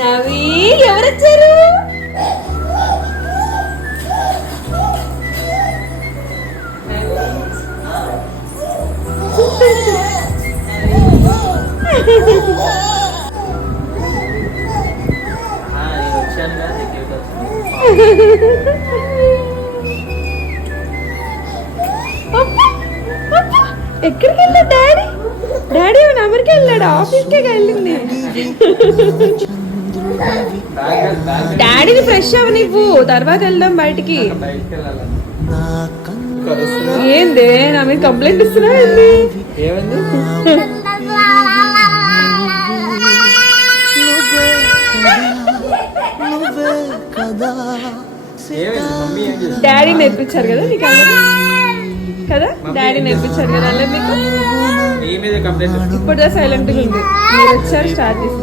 నవి ఎవరు వచ్చారు? ఎక్కడికి వెళ్ళా డాడీ? డాడీ ఏమైనా అమెరికా వెళ్ళాడు? ఆఫీస్కే వెళ్ళింది. డాడీని ఫ్రెష్ అవ్వనివ్వు, తర్వాత వెళ్దాం బయటికి. ఏంది నా మీద కంప్లైంట్ ఇస్తున్నా? డాడీ నేర్పించారు కదా నీకు కదా? డాడీ నేర్పించారు కదా అలా మీకు. ఇప్పుడు సైలెంట్గా ఉంది, మీరు వచ్చారు స్టార్ట్ చేసి.